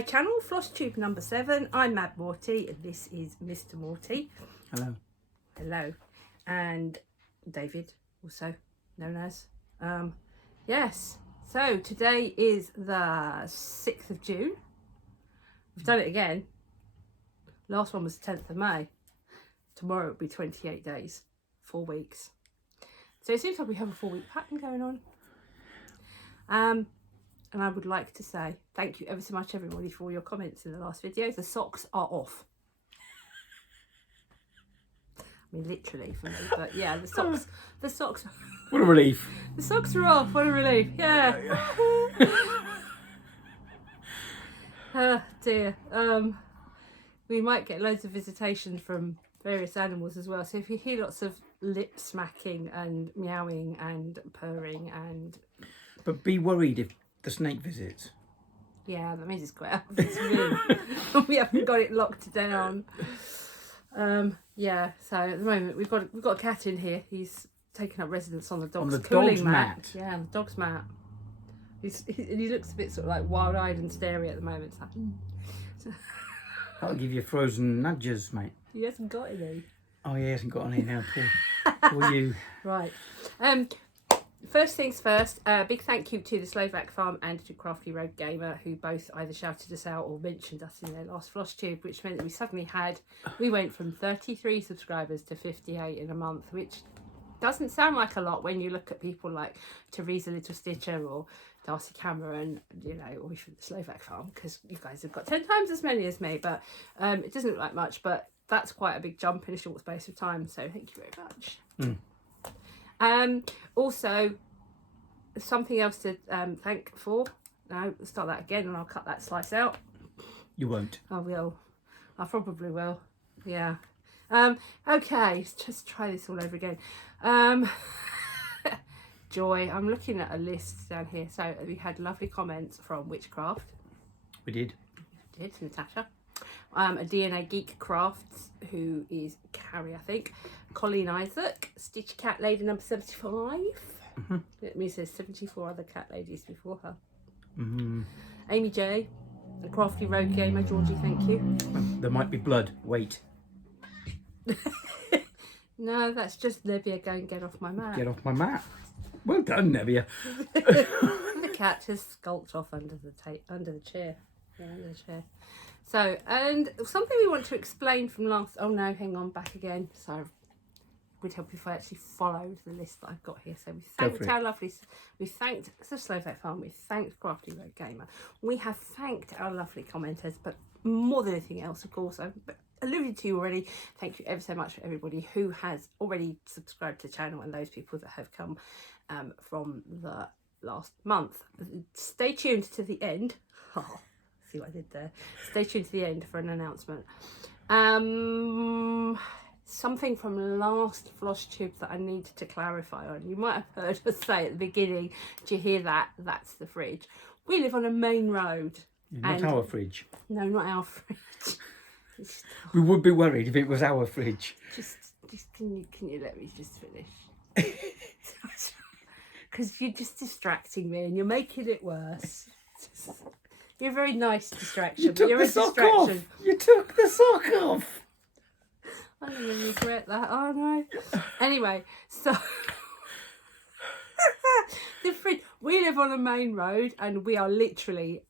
my channel, Flosstube number 7. I'm Mad Morti and this is Mr. Morti. Hello. Hello. And David, also known as. Yes, so today is the 6th of June. We've done it again. Last one was 10th of May. Tomorrow it'll be 28 days, 4 weeks. So it seems like we have a 4-week pattern going on. And I would like to say thank you ever so much, everybody, for all your comments in the last video. The socks are off. I mean, literally for me, but yeah, the socks. What a relief. The socks are off. What a relief. Yeah. Oh dear. We might get loads of visitation from various animals as well. So if you hear lots of lip smacking and meowing and purring and... But be worried if the snake visits. Yeah, that means it's quite out of its room. We haven't got it locked down. Yeah, so at the moment we've got a cat in here. He's taken up residence on the dog's cooling mat. Yeah, on the dog's mat. He looks a bit sort of like wild-eyed and starey at the moment. It's like, That'll give you frozen nudges, mate. he hasn't got any. Oh, yeah, he hasn't got any now. Poor you. Right. First things first, big thank you to the Slovak Farm and to Crafty Road Gamer, who both either shouted us out or mentioned us in their last Flosstube, which meant that we went from 33 subscribers to 58 in a month, which doesn't sound like a lot when you look at people like Teresa Little Stitcher or Darcy Cameron, you know, or from the Slovak Farm, because you guys have got 10 times as many as me, but it doesn't look like much, but that's quite a big jump in a short space of time, so thank you very much. Also, something else to thank for. No, let's start that again and I'll cut that slice out. You won't. I will. I probably will. Yeah. Okay, let's just try this all over again. Joy, I'm looking at a list down here. So we had lovely comments from Witchcraft. We did. Natasha. A DNA Geek Crafts, who is Carrie, I think. Colleen Isaac, Stitch Cat Lady number 75. It means there's 74 other cat ladies before her. Amy J, the Crafty Road Gamer. Georgie, thank you. There might be blood. Wait. No, that's just Nebia going, get off my mat. Get off my mat. Well done, Nebia. The cat has skulked off under the chair. Yeah, under the chair. So, and something we want to explain from last... Oh no, hang on, back again. So, it would help if I actually followed the list that I've got here. So we thanked our lovely... We thanked the Slovak Farm. We thanked Crafty Road Gamer. We have thanked our lovely commenters, but more than anything else, of course, I've alluded to you already. Thank you ever so much for everybody who has already subscribed to the channel and those people that have come from the last month. Stay tuned to the end. Oh, see what I did there. Stay tuned to the end for an announcement. Something from last Flosstube that I needed to clarify on. You might have heard us say at the beginning, do you hear that? That's the fridge. We live on a main road. Not our fridge. No, not our fridge. We would be worried if it was our fridge. Just can you let me just finish? Because you're just distracting me and you're making it worse. You're a very nice distraction, but you're a distraction. Off. You took the sock off. I'm going to regret that, aren't I? Anyway, so the fridge. We live on a main road and we are literally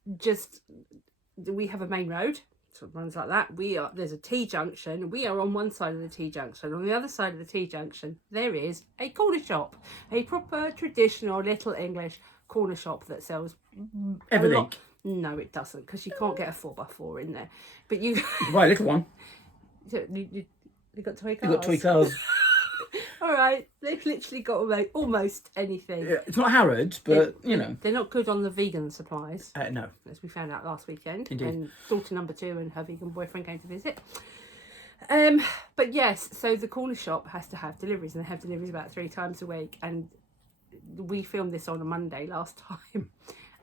we have a main road. So it runs like that. There's a T-junction. We are on one side of the T-junction. On the other side of the T-junction, there is a corner shop. A proper, traditional, little English corner shop that sells everything. No, it doesn't, because you can't get a 4x4 in there. But you... Right, little one. You got toy cars? You got toy cars. All right, they've literally got almost anything. Yeah, it's not Harrods, but, you know. They're not good on the vegan supplies. No. As we found out last weekend. Indeed. And daughter number 2 and her vegan boyfriend came to visit. But yes, so the corner shop has to have deliveries, and they have deliveries about 3 times a week. And we filmed this on a Monday last time.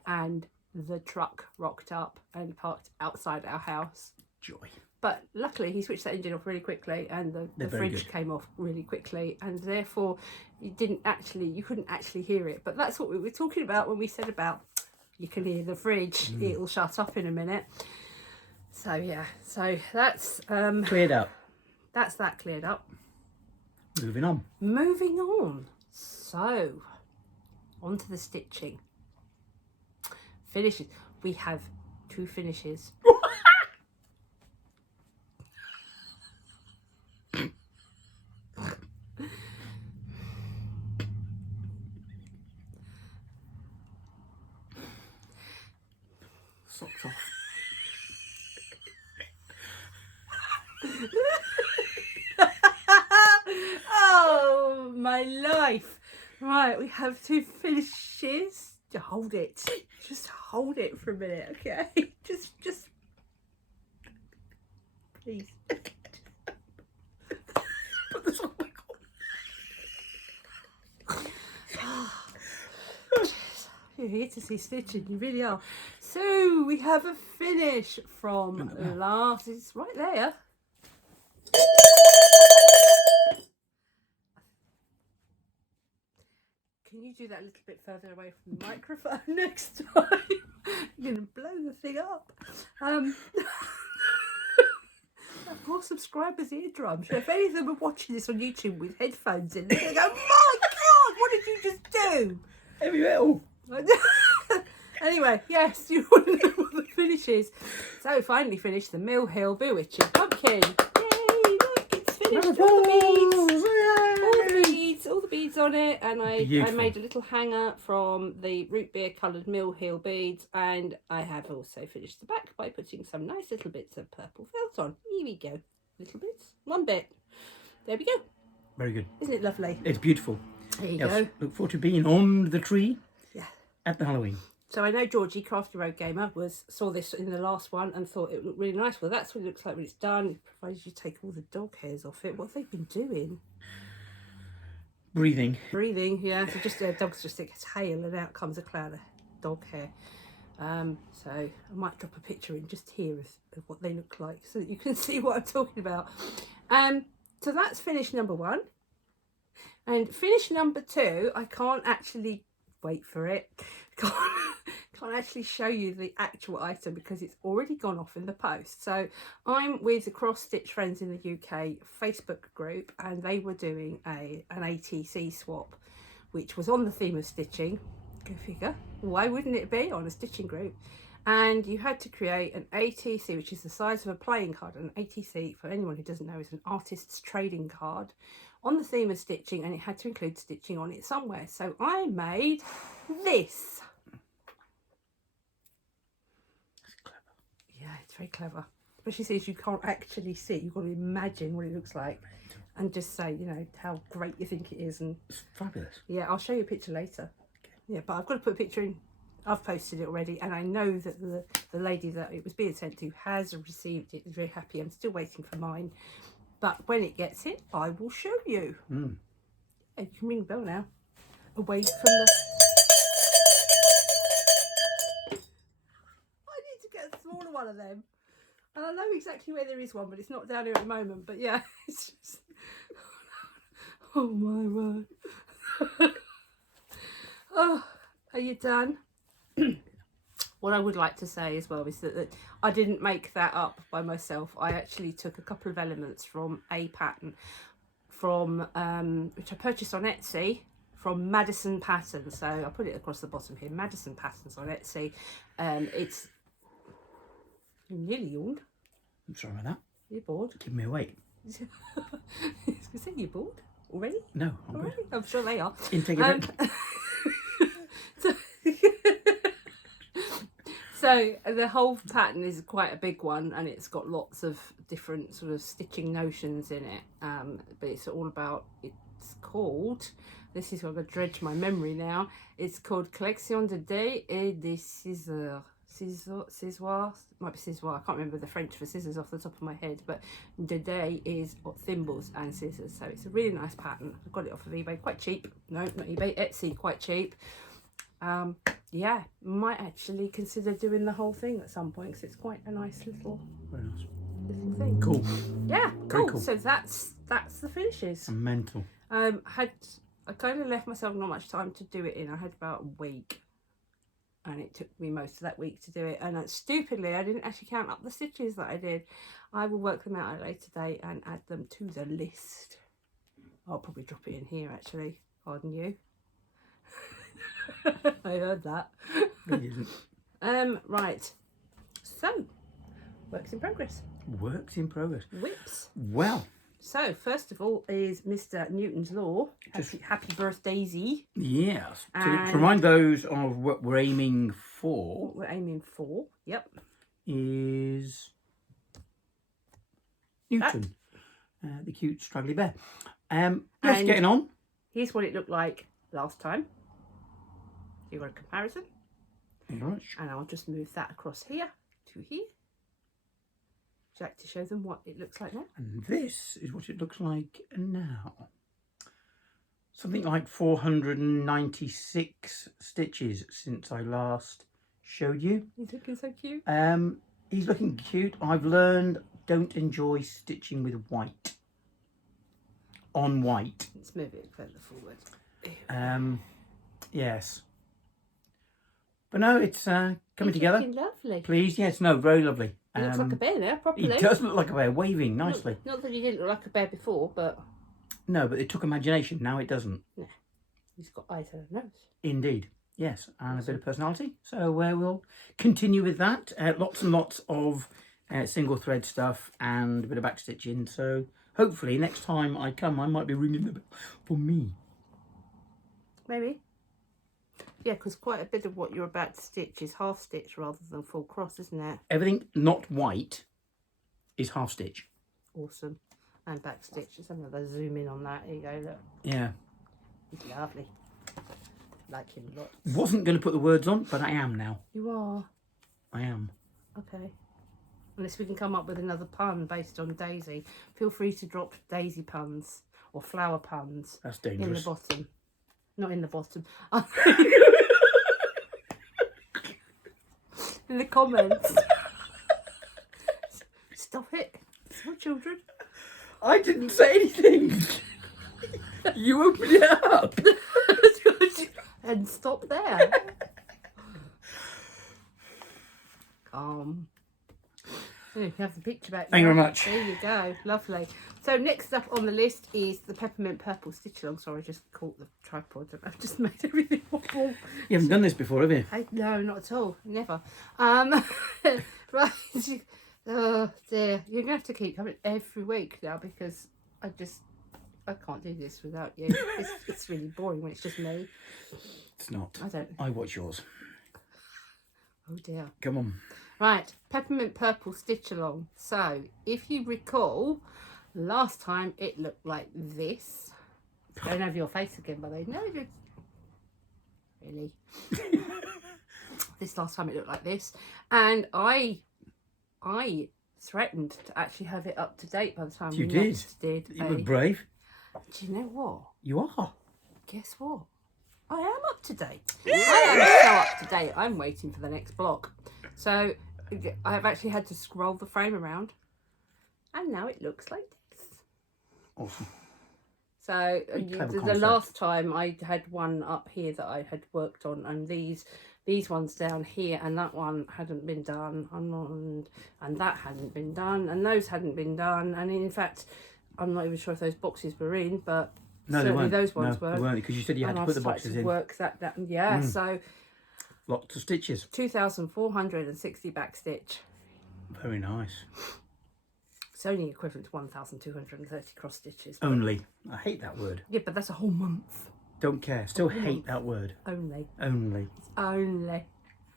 And the truck rocked up and parked outside our house. Joy. But luckily he switched that engine off really quickly and the fridge came off really quickly, and therefore you couldn't actually hear it. But that's what we were talking about when we said about you can hear the fridge. It'll shut up in a minute. So yeah, so that's Cleared up. that's that cleared up. Moving on. Moving on. So on to the stitching. Finishes. We have 2 finishes. Socks off. Oh my life. Right, we have 2 finishes. Just hold it. Just hold it for a minute, okay? Just please. Put this on my You're here to see stitching, you really are. So we have a finish from last. It's right there. Can you do that a little bit further away from the microphone next time? You're going to blow the thing up. Poor subscribers' eardrums. If any of them are watching this on YouTube with headphones in, they're going to go, my God, what did you just do? heavy metal. Anyway, yes, you want to know what the finish is. So finally finished the Mill Hill Bewitching Pumpkin. Yay, look, it's finished. All the beads on it, and I made a little hanger from the root beer coloured Mill Hill beads, and I have also finished the back by putting some nice little bits of purple felt on. Here we go. Little bits. 1 bit. There we go. Very good. Isn't it lovely? It's beautiful. There you go. Look forward to being on the tree. Yeah. At the Halloween. So I know Georgie, Crafty Road Gamer, saw this in the last one and thought it looked really nice. Well, that's what it looks like when it's done, provided you take all the dog hairs off it. What have they been doing? Breathing. Yeah. So just dogs just exhale and out comes a cloud of dog hair. So I might drop a picture in just here of what they look like so that you can see what I'm talking about. So that's finish number 1. And finish number 2, I can't actually wait for it. Can't actually show you the actual item because it's already gone off in the post. So I'm with the Cross Stitch Friends in the UK Facebook group, and they were doing an ATC swap, which was on the theme of stitching. Go figure. Why wouldn't it be on a stitching group? And you had to create an ATC, which is the size of a playing card. An ATC, for anyone who doesn't know, is an artist's trading card on the theme of stitching, and it had to include stitching on it somewhere. So I made this. That's clever. Yeah, it's very clever. Especially since you can't actually see it. You've got to imagine what it looks like and just say, you know, how great you think it is. And it's fabulous. Yeah, I'll show you a picture later. Okay. Yeah, but I've got to put a picture in. I've posted it already, and I know that the lady that it was being sent to has received it. Is very happy. I'm still waiting for mine. But when it gets it, I will show you. Yeah, you can ring the bell now. Away from the... I need to get a smaller one of them. And I know exactly where there is one, but it's not down here at the moment. But yeah, it's just... Oh my word. Oh, are you done? What I would like to say as well is that I didn't make that up by myself. I actually took a couple of elements from a pattern from which I purchased on Etsy from Madison Patterns. So I'll put it across the bottom here. Madison Patterns on Etsy. It's... You nearly yawned. I'm sorry about that. You're bored. Give me a wait. I was going to say, you're bored already? No, I'm Already? good. I'm sure they are. Intake a break. So the whole pattern is quite a big one, and it's got lots of different sort of stitching notions in it. But it's all about, it's called, this is going to dredge my memory now, it's called Collection de Dés et des Scissors. Scissors, might be scissors, I can't remember the French for scissors off the top of my head, but de dés is thimbles and scissors. So it's a really nice pattern. I got it off of eBay, quite cheap. No, not eBay, Etsy, quite cheap. Yeah, might actually consider doing the whole thing at some point because it's quite a nice little thing. Cool. Yeah, Very cool. cool. So that's the finishes. Mental. I kind of left myself not much time to do it in. I had about a week. and it took me most of that week to do it. And stupidly, I didn't actually count up the stitches that I did. I will work them out at a later date and add them to the list. I'll probably drop it in here actually. Pardon you. I heard that. You didn't. Right. So, works in progress. Works in progress. Whips. Well. So, first of all is Mr. Newton's Law. Happy birthdaysy. Yes. To remind those of what we're aiming for. What we're aiming for, yep. Is Newton. The cute struggly bear. Just getting on. Here's what it looked like last time. You got a comparison. Right. And I'll just move that across here to here. Would you like to show them what it looks like now? And this is what it looks like now. Something like 496 stitches since I last showed you. He's looking so cute. He's looking cute. I've learned don't enjoy stitching with white. On white. Let's move it further forward. Yes. But no, it's coming together. Lovely. Please, yes, no, very lovely. He looks like a bear now, properly. He does look like a bear, waving nicely. Not that he didn't look like a bear before, but... No, but it took imagination. Now it doesn't. No. He's got eyes and a nose. Indeed. Yes, and a bit of personality. So we'll continue with that. Lots and lots of single thread stuff and a bit of back stitching. So hopefully next time I come, I might be ringing the bell for me. Maybe. Yeah, because quite a bit of what you're about to stitch is half stitch rather than full cross, isn't it? Everything not white is half stitch. Awesome. And back stitch. Just another zoom in on that. Here you go, look. Yeah. He's lovely. Like him lots. Wasn't going to put the words on, but I am now. You are? I am. Okay. Unless we can come up with another pun based on Daisy. Feel free to drop Daisy puns or flower puns. That's dangerous. In the bottom. Not in the bottom. In the comments. Stop it. It's for children. I didn't say anything. You opened it up. And stop there. You have the picture back. Thank you very much. There you go. Lovely. So next up on the list is the peppermint purple stitch along. Sorry, I just caught the tripod and I've just made everything wobble. You haven't done this before, have you? No, not at all. Never. Right. Oh dear. You're gonna have to keep coming every week now because I can't do this without you. It's really boring when it's just me. It's not. I don't. I watch yours. Oh dear. Come on. Right, peppermint purple stitch along. So, if you recall, last time it looked like this. Going over your face again, by the way. No, really. This last time it looked like this, and I threatened to actually have it up to date by the time You we did. next did. You were brave. Do you know what? You are. Guess what? I am up to date. I am so up to date. I'm waiting for the next block. So I have actually had to scroll the frame around, and now it looks like this. Awesome. So Clever the concept. last time I had one up here that I had worked on, and these ones down here, and that one hadn't been done, and that hadn't been done, and those hadn't been done, and in fact, I'm not even sure if those boxes were in, but No, they certainly weren't. those ones No, were. they weren't because you said you had And to I've put the started boxes to in. work that yeah. So Lots of stitches. 2,460 back stitch. Very nice. It's only equivalent to 1,230 cross stitches. Only. I hate that word. Yeah, but that's a whole month. Don't care. Still hate that word. Only. Only. It's only.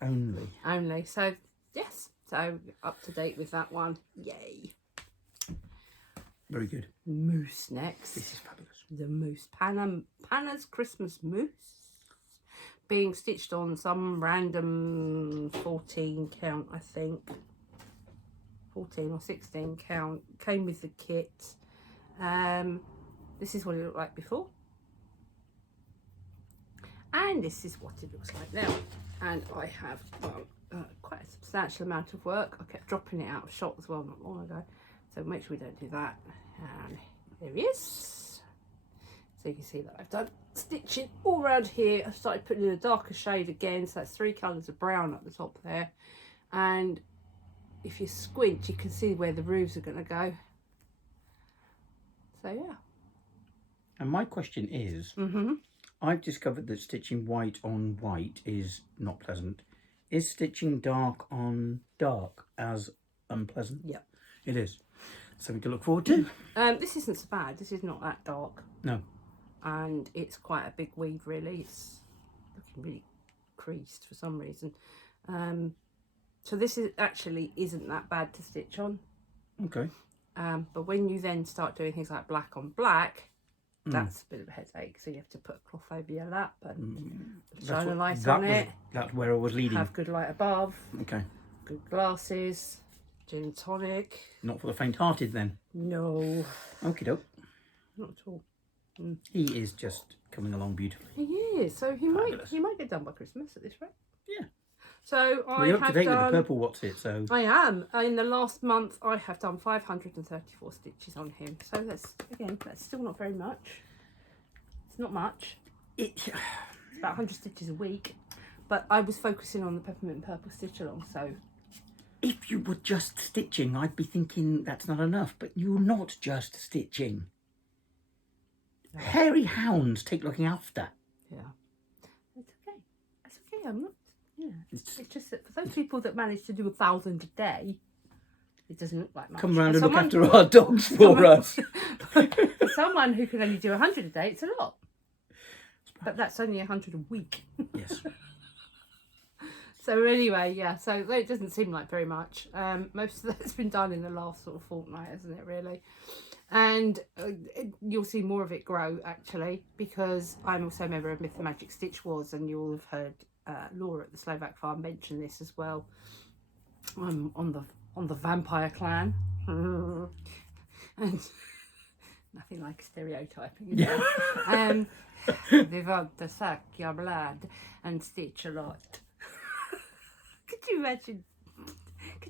Only. Only. So, yes. So, up to date with that one. Yay. Very good. Moose next. This is fabulous. The moose. Panna's Christmas moose. Being stitched on some random 14 count, I think. 14 or 16 count. Came with the kit. This is what it looked like before. And this is what it looks like now. And I have quite a substantial amount of work. I kept dropping it out of shot as well not long ago. So make sure we don't do that. And there he is. So you can see that I've done stitching all around here. I started putting in a darker shade again, so that's 3 colours of brown at the top there. And if you squint, you can see where the roofs are going to go. So yeah. And my question is, I've discovered that stitching white on white is not pleasant. Is stitching dark on dark as unpleasant? Yep. It is. Something to look forward to. This isn't so bad. This is not that dark. No. And it's quite a big weave, really. It's looking really creased for some reason. So this is actually isn't that bad to stitch on. Okay. But when you then start doing things like black on black, that's a bit of a headache. So you have to put a cloth over your lap and shine a light on it. That's where I was leading. Have good light above. Okay. Good glasses. Gin and tonic. Not for the faint-hearted then. No. Okie doke. Not at all. He is just coming along beautifully. He is. So he might get done by Christmas at this rate. Yeah. So Well, you're up to date with the purple what's it, so... I am. In the last month, I have done 534 stitches on him. So that's still not very much. It's not much. It's about 100 stitches a week. But I was focusing on the peppermint and purple stitch along, so... If you were just stitching, I'd be thinking that's not enough. But you're not just stitching. No. Hairy hounds take looking after. Yeah. It's okay. It's okay. I'm not... Yeah, it's just that for those people that manage to do 1,000 a day, it doesn't look like much. Come round and look after our dogs for us. For someone who can only do 100 a day, it's a lot. But that's only 100 a week. Yes. So anyway, yeah, so it doesn't seem like very much. Most of that's been done in the last sort of fortnight, hasn't it, really? And you'll see more of it grow, actually, because I'm also a member of Myth and Magic Stitch Wars, and you'll have heard Laura at the Slovak Farm mention this as well. On the vampire clan. And nothing like stereotyping. Yeah. They want to suck your blood and stitch a lot. Could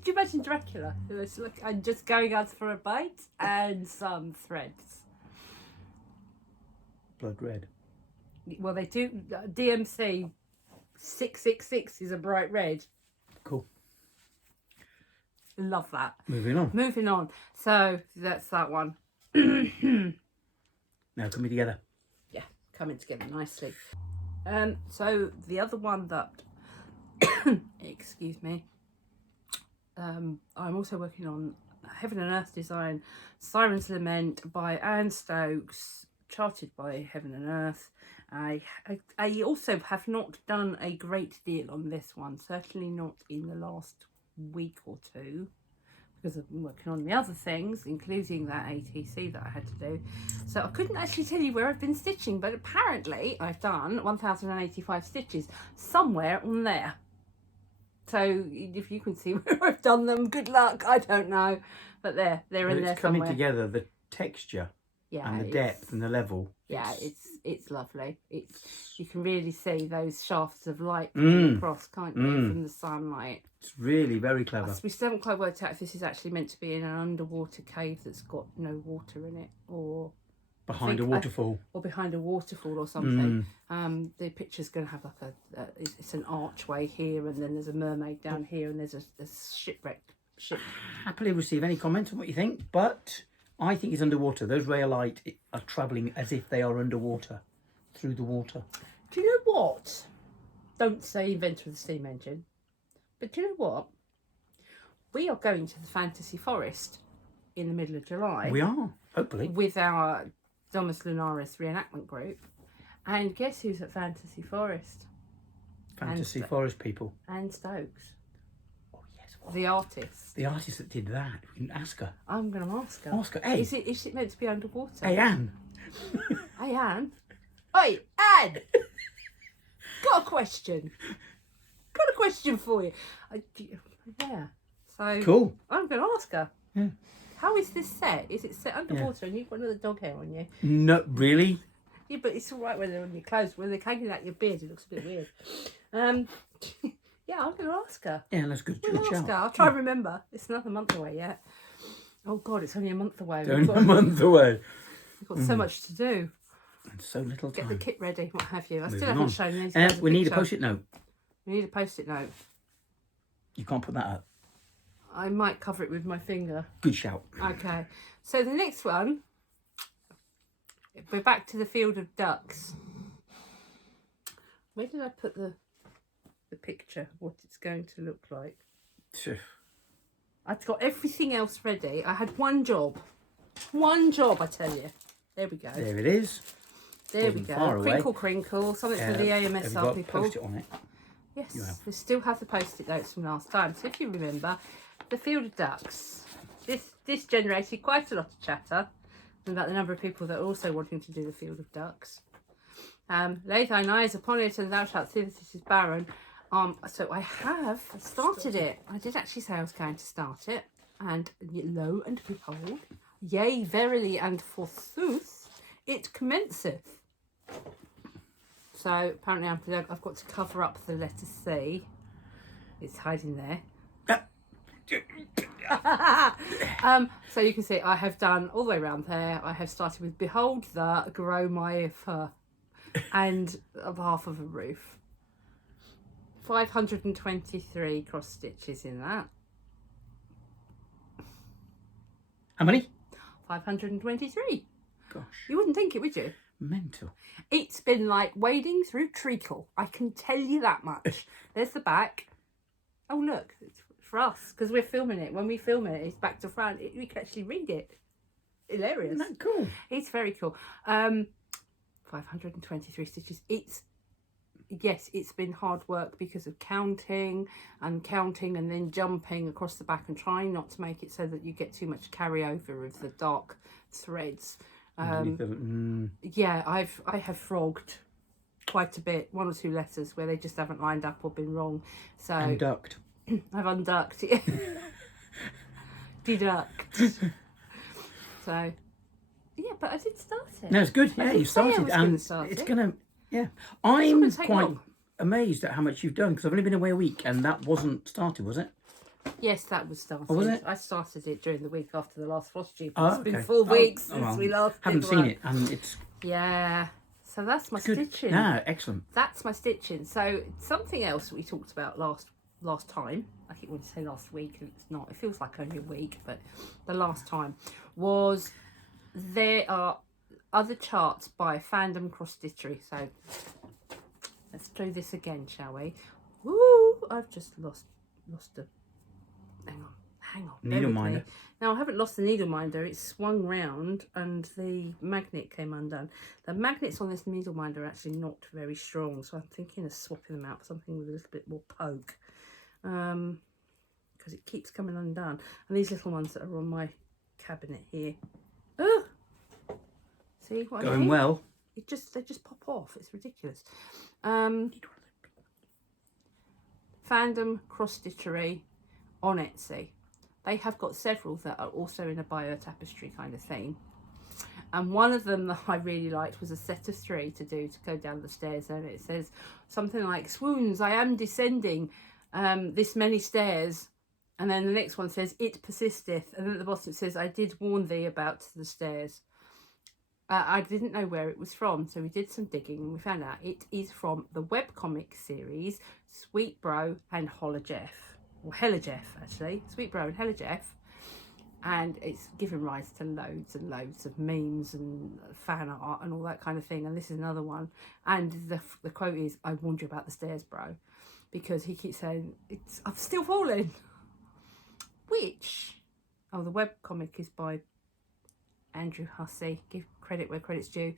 you imagine Dracula? It was like, I'm just going out for a bite and some threads. Blood red. Well, they do. DMC 666 is a bright red. Cool. Love that. Moving on. So that's that one. Now coming together. Yeah, coming together nicely. So the other one that excuse me, I'm also working on Heaven and Earth design, Siren's Lament by Anne Stokes, charted by Heaven and Earth. I also have not done a great deal on this one, certainly not in the last week or two, because I've been working on the other things, including that ATC that I had to do. So I couldn't actually tell you where I've been stitching, but apparently I've done 1,085 stitches somewhere on there. So if you can see where I've done them, good luck. I don't know, but they're in there somewhere. It's coming together, the texture, yeah, and the depth and the level. Yeah, it's lovely. You can really see those shafts of light coming across, can't you, from the sunlight. It's really very clever. We still haven't quite worked out if this is actually meant to be in an underwater cave that's got no water in it, or behind a waterfall, or behind a waterfall or something. The picture's going to have like it's an archway here, and then there's a mermaid down here, and there's a shipwrecked ship. Happily receive any comments on what you think, but I think it's underwater. Those rayolite are travelling as if they are underwater, through the water. Do you know what? Don't say inventor of the steam engine. But do you know what? We are going to the Fantasy Forest in the middle of July. We are, hopefully. With our Domus Lunaris reenactment group. And guess who's at Fantasy Forest? Fantasy Forest people. Anne Stokes. Oh, yes. The artist. The artist that did that. We can ask her. I'm going to ask her. Ask her. Hey. Is it meant to be underwater? Hey, Anne. Hey, Anne. Oi, Anne. Got a question. Got a question for you. Yeah. So cool. I'm going to ask her. Yeah. How is this set? Is it set underwater and you've got another dog hair on you? No, really? Yeah, but it's all right when they're on your clothes. When they're hanging out your beard, it looks a bit weird. Yeah, I'm going to ask her. Yeah, that's good. We'll ask her. I'll try and remember. It's another month away yet. Oh God, it's only a month away. It's only a month away. We've got so much to do. And so little Get time. the kit ready, what have you. I still Moving haven't on. shown these guys We need a picture. post-it note. We need a post-it note. You can't put that up. I might cover it with my finger. Good shout. Okay, so the next one, we're back to the field of ducks. Where did I put the picture, what it's going to look like? I've got everything else ready. I had one job, I tell you. There we go. There it is. There we Wasn't go. far away. Crinkle, crinkle. Something for the Have you AMSR got people. post-it on it? Yes, You have. we still have the post-it notes from last time. So if you remember, the field of ducks. This generated quite a lot of chatter about the number of people that are also wanting to do the field of ducks. Lay thine eyes upon it, and thou shalt see that it is barren. So I have started it. I did actually say I was going to start it, and lo and behold, yea, verily, and forsooth, it commenceth. So apparently I've got to cover up the letter C. It's hiding there. So you can see I have done all the way around there. I have started with behold the grow my fur and half of a roof. 523 cross stitches in that. How many? 523. Gosh. You wouldn't think it, would you? Mental. It's been like wading through treacle. I can tell you that much. There's the back. Oh look, it's for us because we're filming it. When we film it, it's back to front. We can actually read it. Hilarious. Isn't that cool? It's very cool. 523 stitches. It's been hard work because of counting and then jumping across the back and trying not to make it so that you get too much carryover of the dark threads. Yeah, I have frogged quite a bit, 1 or 2 letters where they just haven't lined up or been wrong. So Unducked. I've unducked it. Deduct. So yeah, but I did start it. No, it's good. I Yeah, did you say I started, was and gonna start it's it. gonna. Yeah, not I'm gonna take quite long. amazed at how much you've done because I've only been away a week, and that wasn't started, was it? Yes, that was started. Oh, was it? I started it during the week after the last Flosstube. Oh, It's been okay. 4 weeks since well, we last haven't did seen one. it, and it's Yeah, so that's my good. stitching. Yeah, excellent. That's my stitching. So something else we talked about last time. I keep wanting to say last week, and it's not. It feels like only a week, but the last time was there are other charts by Fandom Cross Stitchery. So let's do this again, shall we? Woo! I've just lost a. Hang on. bear Needle with me. minder. Now I haven't lost the needle minder. It swung round and the magnet came undone. The magnets on this needle minder are actually not very strong, so I'm thinking of swapping them out for something with a little bit more poke, because it keeps coming undone. And these little ones that are on my cabinet here. Oh, see what I Going mean? well. They just pop off. It's ridiculous. Fandom Cross Stitchery on Etsy. They have got several that are also in a bio tapestry kind of thing. And one of them that I really liked was a set of 3 to do to go down the stairs. And it says something like, swoons, I am descending this many stairs. And then the next one says, it persisteth. And then at the bottom it says, I did warn thee about the stairs. I didn't know where it was from, so we did some digging and we found out it is from the webcomic series Sweet Bro and Holla Jeff, or Hella Jeff actually, Sweet Bro and Hella Jeff, and it's given rise to loads and loads of memes and fan art and all that kind of thing. And this is another one, and the quote is, I warned you about the stairs, bro, because he keeps saying I'm still falling. Which, the webcomic is by Andrew Hussey. Give credit where credit's due.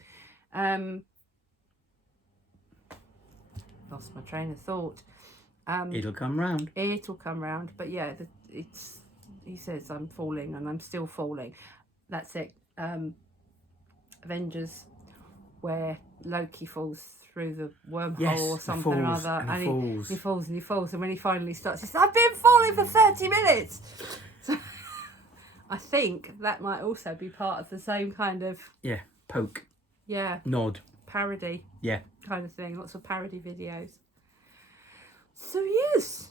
Lost my train of thought. It'll come round. It'll come round. But yeah, he says I'm falling and I'm still falling. That's it. Avengers, where Loki falls through the wormhole, Yes, or something or falls, other, and he falls. he falls and he falls, and when he finally starts, he says, I've been falling for 30 minutes. So I think that might also be part of the same kind of, Yeah, poke, yeah, nod. parody Yeah. kind of thing. Lots of parody videos. So yes,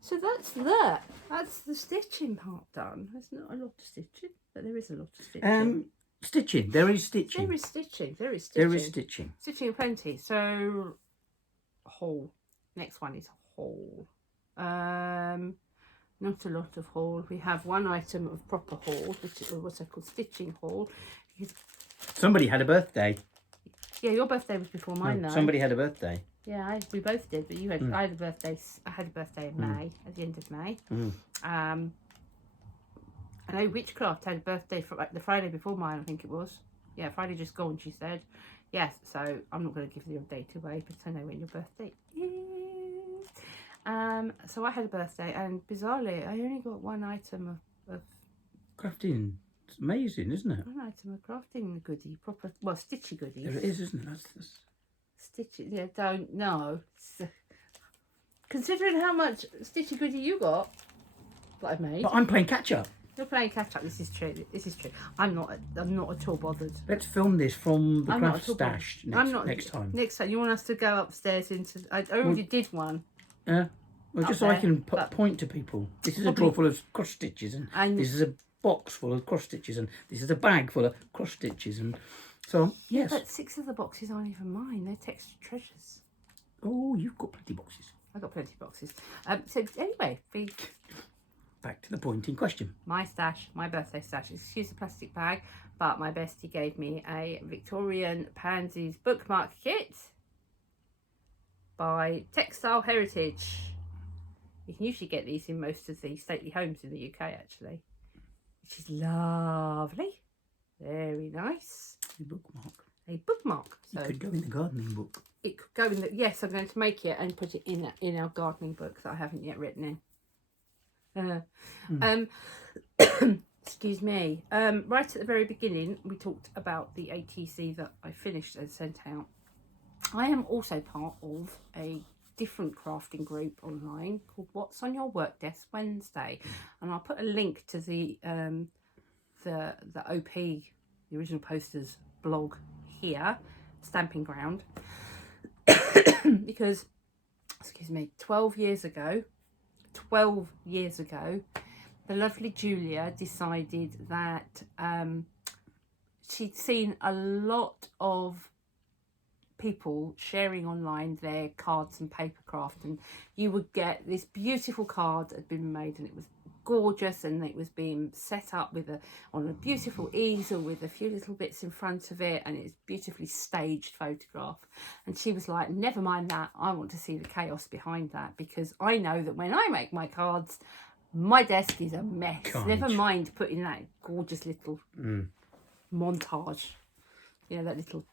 so that's that. That's the stitching part done. There's not a lot of stitching, but there is a lot of stitching. Stitching. There is stitching. There is stitching. There is There stitching. is stitching. Stitching aplenty. So, haul. Next one is haul. Not a lot of haul. We have one item of proper haul, which is what's it called, stitching haul. Somebody had a birthday. Yeah, your birthday was before mine, though. Somebody had a birthday. Yeah, we both did, but you had. I had a birthday. I had a birthday in May, at the end of May. I know Witchcraft had a birthday for like the Friday before mine, I think it was. Yeah, Friday just gone, she said. Yes, so I'm not going to give your date away, but I know when your birthday is. So I had a birthday, and bizarrely, I only got one item of Crafting. It's amazing, isn't it? one item of crafting goodie, proper, well, stitchy goodies. There it is, isn't it? That's... Stitchy, yeah, don't know. Considering how much stitchy goodie you got, that I've made. But I'm playing catch up. You're playing catch up. This is true. This is true. I'm not at all bothered. Let's film this from the I'm craft stash next time. Next time, you want us to go upstairs into? I already did one. Yeah. Well, just so I can point to people. This is a drawer full of cross stitches, and this is a box full of cross stitches, and this is a bag full of cross stitches, and so yes. But 6 of the boxes aren't even mine. They're texture treasures. Oh, you've got plenty of boxes. I've got plenty of boxes. So anyway, Back to the point in question. my stash, my birthday stash. Excuse the plastic bag, but my bestie gave me a Victorian Pansies bookmark kit by Textile Heritage. You can usually get these in most of the stately homes in the UK, actually, which is lovely. Very nice. A bookmark. A bookmark. So it could go in the gardening book. It could go in the... Yes, I'm going to make it and put it in our gardening book that I haven't yet written in. Excuse me. Right at the very beginning, we talked about the ATC that I finished and sent out. I am also part of a different crafting group online called What's on Your Work Desk Wednesday, and I'll put a link to the OP, the original posters blog here, Stamping Ground, because, excuse me, 12 years ago, the lovely Julia decided that she'd seen a lot of people sharing online their cards and paper craft, and you would get this beautiful card that had been made, and it was gorgeous, and it was being set up with on a beautiful easel with a few little bits in front of it, and it's beautifully staged photograph. And she was like, never mind that, I want to see the chaos behind that, because I know that when I make my cards, my desk is a mess. Never mind putting that gorgeous little montage, you know, that little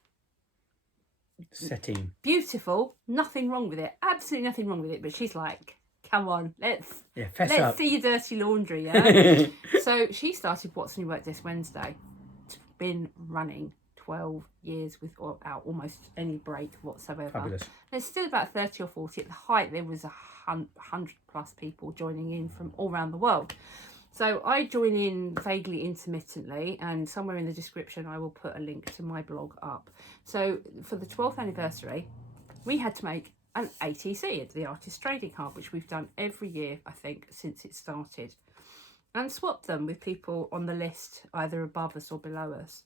setting. Beautiful, nothing wrong with it, absolutely nothing wrong with it. But she's like, come on, let's see your dirty laundry. Yeah. So she started What's on Your Work Desk Wednesday. It's been running 12 years without almost any break whatsoever. Fabulous. There's still about 30 or 40. At the height, there was 100 plus people joining in from all around the world. So I join in vaguely intermittently, and somewhere in the description I will put a link to my blog up. So for the 12th anniversary, we had to make an ATC, the Artist Trading Card, which we've done every year, I think, since it started, and swap them with people on the list, either above us or below us.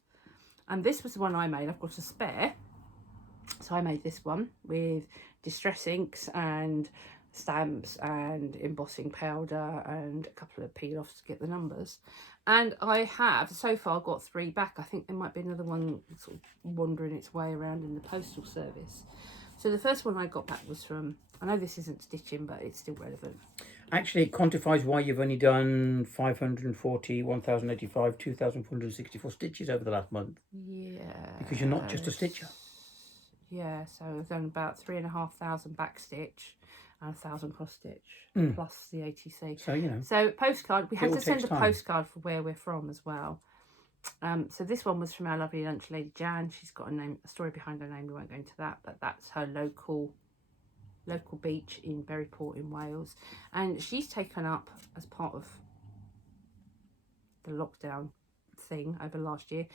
And this was the one I made. I've got a spare, so I made this one with distress inks and stamps and embossing powder and a couple of peel-offs to get the numbers. And I have so far got 3 back. I think there might be another one sort of wandering its way around in the postal service. So the first one I got back was from, I know this isn't stitching, but it's still relevant. Actually, it quantifies why you've only done 540, 1,085, 2,464 stitches over the last month. Yeah. Because you're not just a stitcher. Yeah, so I've done about 3,500 back stitch and 1,000 cross stitch, plus the ATC. So, you know. So postcard, we had to send a postcard for where we're from as well. So this one was from our lovely lunch lady Jan. She's got a story behind her name. We won't go into that, but that's her local beach in Berryport in Wales, and she's taken up, as part of the lockdown thing over last year,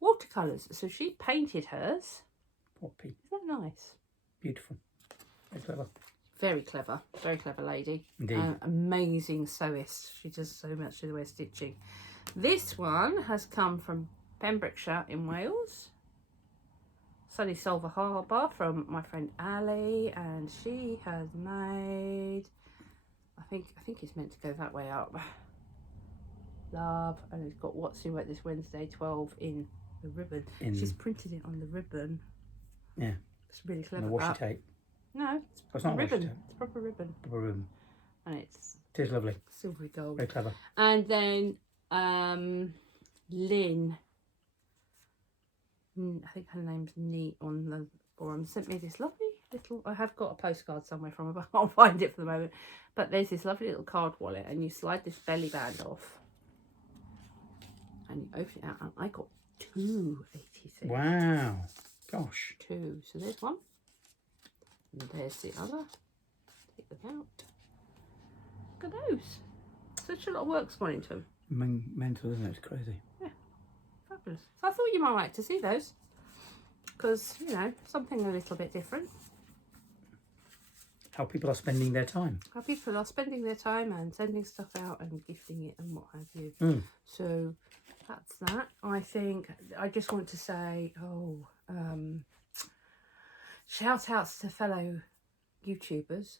watercolours. So she painted hers. Poppy. Isn't that nice? Beautiful. Very clever. Very clever lady. Indeed. Amazing sewist. She does so much in the way of stitching. This one has come from Pembrokeshire in Wales. Sunny Solver Harbour from my friend Ali, and she has made, I think it's meant to go that way up. Love, and it's got what's due out this Wednesday 12 in the ribbon. She's printed it on the ribbon. Yeah. It's really clever. And the washi tape. No, it's not ribbon. washi tape. It's proper ribbon. Proper ribbon. And it's Lovely. silvery gold. Very clever. And then Lynn, I think her name's Nee on the forum, sent me this lovely little, I have got a postcard somewhere from her, but I can't find it for the moment. But there's this lovely little card wallet, and you slide this belly band off and you open it out, and I got 2.86. Wow. Gosh. 2. So there's one. And there's the other. Take them out. Look at those. Such a lot of work's gone into them. Mental, isn't it? It's crazy. Yeah. Fabulous. So I thought you might like to see those. Because, you know, something a little bit different. How people are spending their time. How people are spending their time and sending stuff out and gifting it and what have you. So that's that. I think I just want to say, shout outs to fellow YouTubers.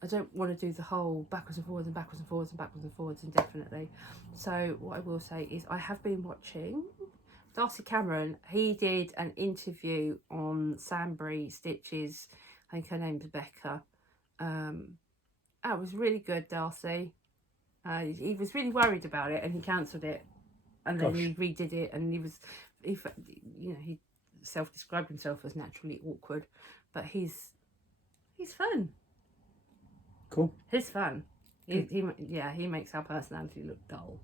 I don't want to do the whole backwards and forwards and backwards and forwards and backwards and forwards indefinitely. So what I will say is I have been watching Darcy Cameron. He did an interview on Sandbury Stitches. I think her name's Becca. It was really good, Darcy. He was really worried about it and he cancelled it. And then he redid it, and he self-described himself as naturally awkward, but he's fun. Cool. He's fun. He makes our personality look dull.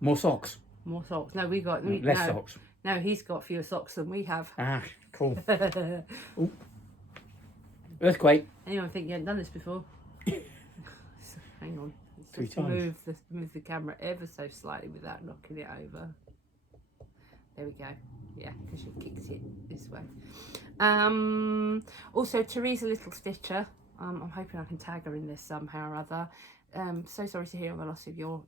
More socks. More socks. No, less socks. No, he's got fewer socks than we have. Ah, cool. Earthquake. Anyone think you hadn't done this before? Hang on. Three Just times. move the camera ever so slightly without knocking it over. There we go. Yeah, because she kicks it this way. Also, Teresa Little Stitcher. I'm hoping I can tag her in this somehow or other. So sorry to hear of the loss of your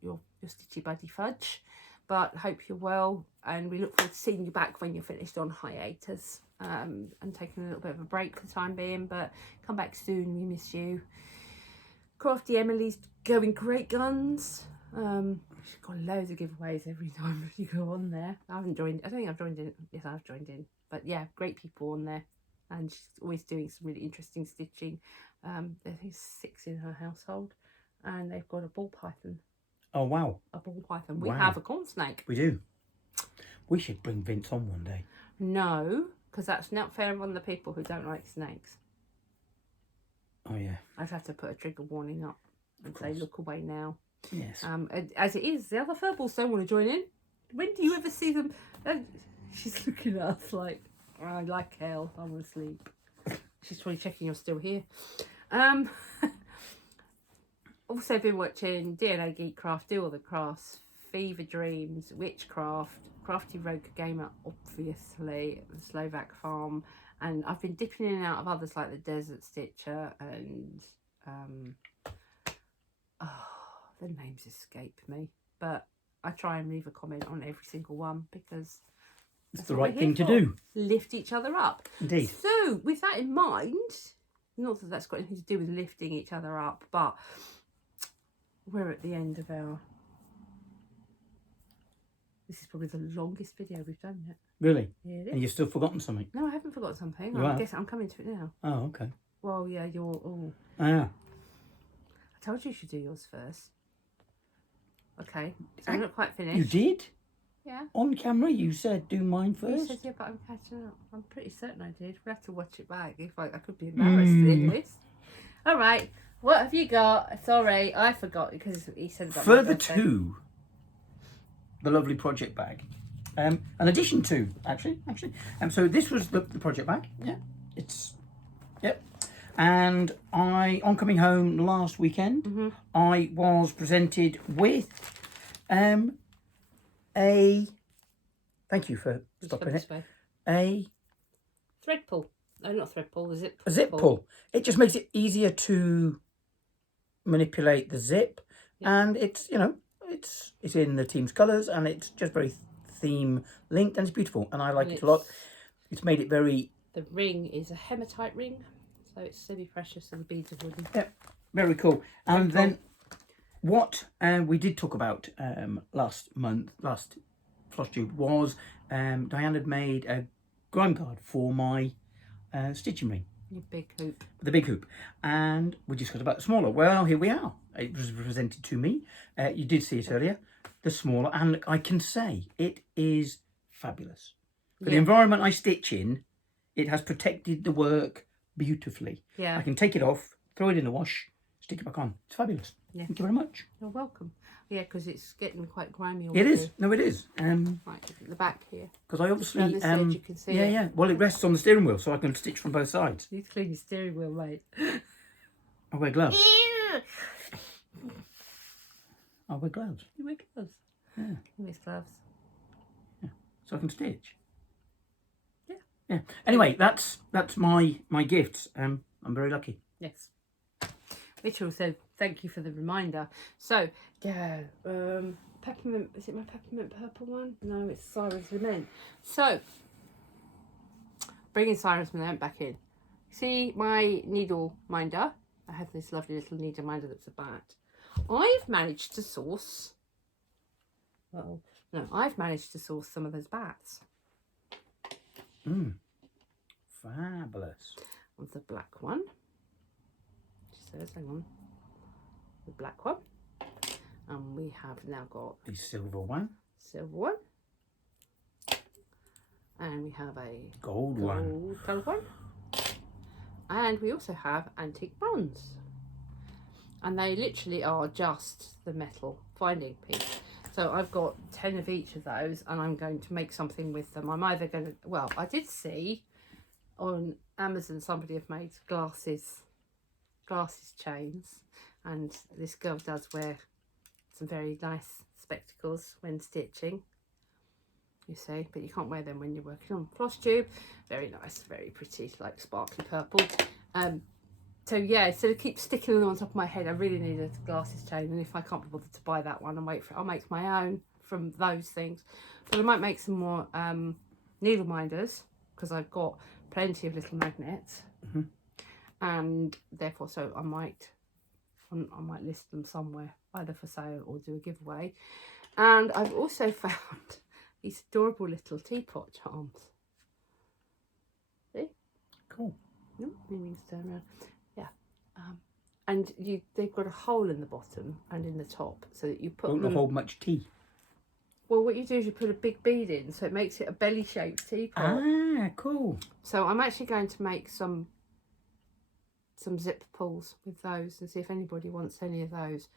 Stitchy Buddy Fudge, but hope you're well, and we look forward to seeing you back when you're finished on hiatus, and taking a little bit of a break for the time being, but come back soon. We miss you. Crafty Emily's going great guns. She's got loads of giveaways every time you go on there. I think I've joined in. Yes, I've joined in. But yeah, great people on there. And she's always doing some really interesting stitching. There's 6 in her household. And they've got a ball python. Oh, wow. A ball python. We have a corn snake. We do. We should bring Vince on one day. No, because that's not fair on the people who don't like snakes. Oh, yeah. I'd have to put a trigger warning up and say, look away now. Yes. As it is, the other furballs don't want to join in. When do you ever see them? She's looking at us like, I like hell, I want to sleep. She's probably checking you're still here. Also been watching DNA Geek Craft, Do All the Crafts, Fever Dreams, Witchcraft, Crafty Rogue Gamer, obviously, the Slovak Farm, and I've been dipping in and out of others like the Desert Stitcher and the names escape me, but I try and leave a comment on every single one because it's the right thing to do. Lift each other up. Indeed. So with that in mind, not that that's got anything to do with lifting each other up, but we're at the end of our... This is probably the longest video we've done yet. Really? Yeah, it is. And you've still forgotten something? No, I haven't forgotten something. You I have? guess I'm coming to it now. Oh, okay. Well, yeah, you're... Oh. Yeah. I told you should do yours first. Okay, so I'm not quite finished. You did? Yeah. On camera, you said do mine You first. said, yeah, but I'm catching up. I'm pretty certain I did. We have to watch it back. If I could be embarrassed in this. All right. What have you got? Sorry, I forgot because he said about my Further birthday. to the lovely project bag. An addition to, actually. So this was the project bag. Yeah. Yep. And on coming home last weekend, I was presented with a, thank you for stopping it, a thread pull. No, not thread pull, a zip pull. It just makes it easier to manipulate the zip, and it's, it's in the team's colours, and it's just very theme linked, and it's beautiful, and I like And it a lot. It's made it very... The ring is a hematite ring, so it's semi-precious and the beads are wooden. Yeah, very cool. And then what we did talk about last Flosstube was Diane had made a grime card for my stitching ring. Your big hoop. The big hoop. And we discussed about the smaller. Well, here we are. It was presented to me. You did see it earlier. The smaller. And I can say it is fabulous. For the environment I stitch in, it has protected the work beautifully. Yeah. I can take it off, throw it in the wash, stick it back on. It's fabulous. Yeah. Thank you very much. You're welcome. Yeah, because it's getting quite grimy. It is. No, it is. Right, look at the back here. Because I obviously... Down this edge you can see it. Yeah. Well, it rests on the steering wheel, so I can stitch from both sides. You need to clean your steering wheel, mate. I wear gloves. I wear gloves. You wear gloves. Yeah. You wear gloves. Yeah. So I can stitch. Yeah. Yeah. Anyway, that's my gifts. I'm very lucky. Yes. Mitchell said, thank you for the reminder. So, yeah, peppermint, is it my peppermint purple one? No, it's Cyrus Lament. So, bringing Cyrus Lament back in. See my needle minder? I have this lovely little needle minder that's a bat. I've managed to source, well, no, I've managed to source some of those bats. Fabulous. Of the black one. Says, hang on, the black one, and we have now got The silver one, and we have a gold coloured one, and we also have antique bronze, and they literally are just the metal finding piece. So I've got 10 of each of those, and I'm going to make something with them. I'm either going to, well, I did see on Amazon somebody have made glasses chains, and this girl does wear some very nice spectacles when stitching, you see, but you can't wear them when you're working on Flosstube. Very nice, very pretty, like sparkly purple. So yeah, instead of keep sticking them on top of my head, I really need a glasses chain, and if I can't be bothered to buy that one and wait for it, I'll make my own from those things. But I might make some more needle minders, because I've got plenty of little magnets. And therefore, so I might list them somewhere, either for sale or do a giveaway. And I've also found these adorable little teapot charms. See? Cool. Maybe turn around. Yeah. And they've got a hole in the bottom and in the top, so that you put Won't hold much tea. Well, what you do is you put a big bead in, so it makes it a belly-shaped teapot. Ah, cool. So I'm actually going to make some zip pulls with those and see if anybody wants any of those,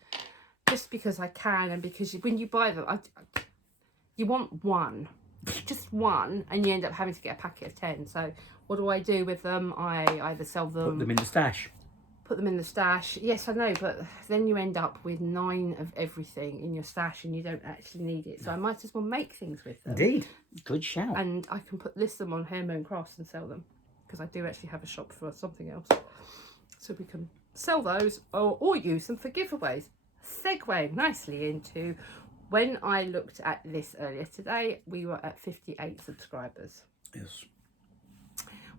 just because I can, and because when you buy them, you want one, just one, and you end up having to get a packet of 10. So what do I do with them? I either sell them, Put them in the stash. Yes, I know, but then you end up with 9 of everything in your stash and you don't actually need it. So I might as well make things with them. Indeed. Good shout. And I can list them on Hairmo Crafts and sell them, because I do actually have a shop for something else. So we can sell those or use them for giveaways. Segueing nicely into, when I looked at this earlier today, we were at 58 subscribers. Yes.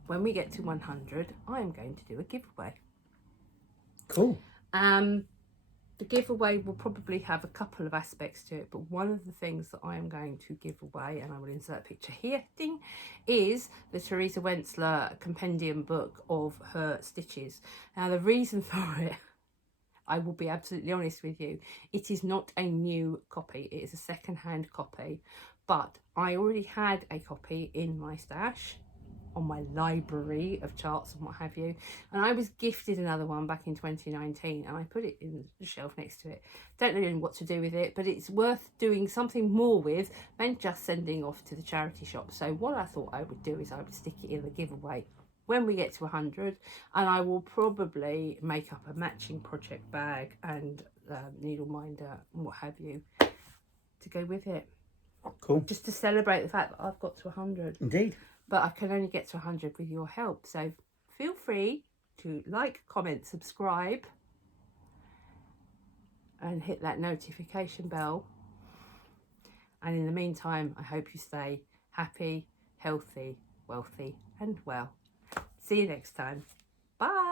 When we get to 100, I am going to do a giveaway. Cool. The giveaway will probably have a couple of aspects to it, but one of the things that I am going to give away, and I will insert a picture here, ding, is the Teresa Wentzler compendium book of her stitches. Now, the reason for it, I will be absolutely honest with you, it is not a new copy, it is a second-hand copy, but I already had a copy in my stash, on my library of charts and what have you, and I was gifted another one back in 2019, and I put it in the shelf next to it. Don't know what to do with it, but it's worth doing something more with than just sending off to the charity shop. So what I thought I would do is I would stick it in the giveaway when we get to 100, and I will probably make up a matching project bag and needle minder and what have you to go with it. Cool. Just to celebrate the fact that I've got to 100. Indeed. But I can only get to 100 with your help. So feel free to like, comment, subscribe, and hit that notification bell. And in the meantime, I hope you stay happy, healthy, wealthy and well. See you next time. Bye.